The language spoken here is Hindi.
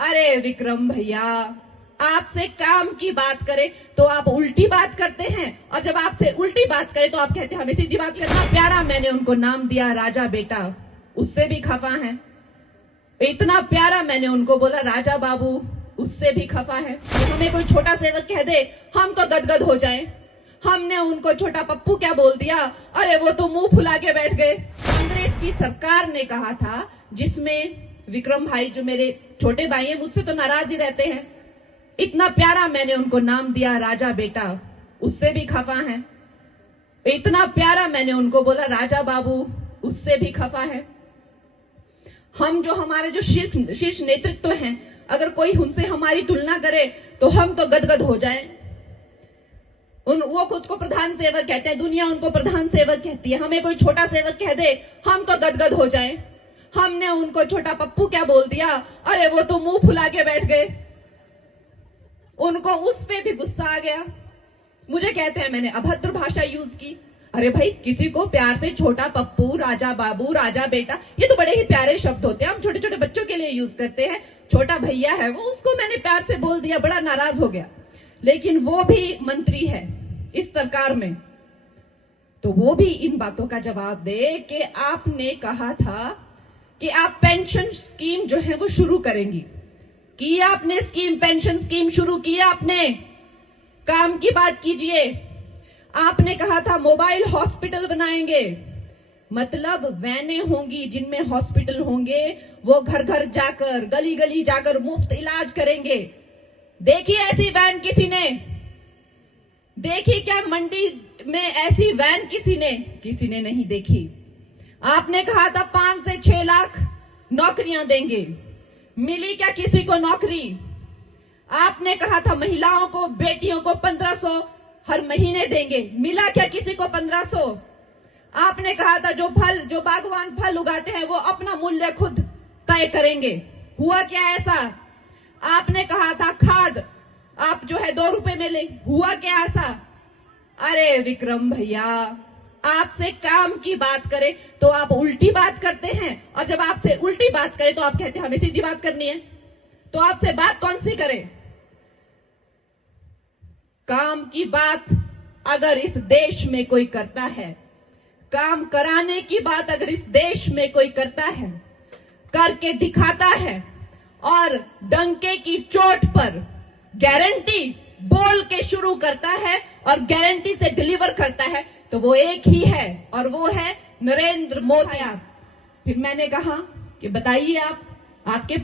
अरे विक्रम भैया, आपसे काम की बात करें तो आप उल्टी बात करते हैं, और जब आपसे उल्टी बात करें तो आप कहते हैं हमें सीधी बात करना। प्यारा मैंने उनको नाम दिया राजा बेटा, उससे भी खफा है। इतना प्यारा मैंने उनको बोला राजा बाबू, उससे भी खफा है। हमें कोई छोटा सेवक कह दे हम तो गदगद हो जाएं। हमने उनको छोटा पप्पू क्या बोल दिया, अरे वो तो मुंह फुला के बैठ गए। कांग्रेस की सरकार ने कहा था, जिसमें विक्रम भाई जो मेरे छोटे भाई हैं मुझसे तो नाराज ही रहते हैं, इतना प्यारा मैंने उनको नाम दिया राजा बेटा, उससे भी खफा है। इतना प्यारा मैंने उनको बोला राजा बाबू, उससे भी खफा है। हम जो हमारे जो शीर्ष नेतृत्व हैं, अगर कोई उनसे हमारी तुलना करे तो हम तो गदगद हो जाएं। वो खुद को प्रधान सेवक कहते हैं, दुनिया उनको प्रधान सेवक कहती है। हमें कोई छोटा सेवक कह दे हम तो गदगद हो जाएं। हमने उनको छोटा पप्पू क्या बोल दिया, अरे वो तो मुंह फुला के बैठ गए। उनको उस पे भी गुस्सा आ गया। मुझे कहते हैं मैंने अभद्र भाषा यूज की। अरे भाई, किसी को प्यार से छोटा पप्पू, राजा बाबू, राजा बेटा, ये तो बड़े ही प्यारे शब्द होते हैं, हम छोटे छोटे बच्चों के लिए यूज करते हैं। छोटा भैया है वो, उसको मैंने प्यार से बोल दिया, बड़ा नाराज हो गया। लेकिन वो भी मंत्री है इस सरकार में, तो वो भी इन बातों का जवाब दे कि आपने कहा था कि आप पेंशन स्कीम जो है वो शुरू करेंगी। की आपने स्कीम, पेंशन स्कीम शुरू की आपने? काम की बात कीजिए। आपने कहा था मोबाइल हॉस्पिटल बनाएंगे, मतलब वैनें होंगी जिनमें हॉस्पिटल होंगे, वो घर घर जाकर, गली गली जाकर मुफ्त इलाज करेंगे। देखी ऐसी वैन किसी ने? देखी क्या मंडी में ऐसी वैन किसी ने नहीं देखी। आपने कहा था 5 से 6 लाख नौकरियां देंगे, मिली क्या किसी को नौकरी? आपने कहा था महिलाओं को, बेटियों को 1500 हर महीने देंगे, मिला क्या किसी को 1500? आपने कहा था जो बागवान फल उगाते हैं वो अपना मूल्य खुद तय करेंगे, हुआ क्या ऐसा? आपने कहा था खाद आप जो है 2 रुपए में ले, हुआ क्या ऐसा? अरे विक्रम भैया, आपसे काम की बात करें तो आप उल्टी बात करते हैं, और जब आपसे उल्टी बात करें तो आप कहते हैं हमें सीधी बात करनी है। तो आपसे बात कौन सी करे? काम की बात अगर इस देश में कोई करता है, काम कराने की बात अगर इस देश में कोई करता है, करके दिखाता है, और डंके की चोट पर गारंटी बोल के शुरू करता है और गारंटी से डिलीवर करता है, तो वो एक ही है, और वो है नरेंद्र मोदी। फिर मैंने कहा कि बताइए आपके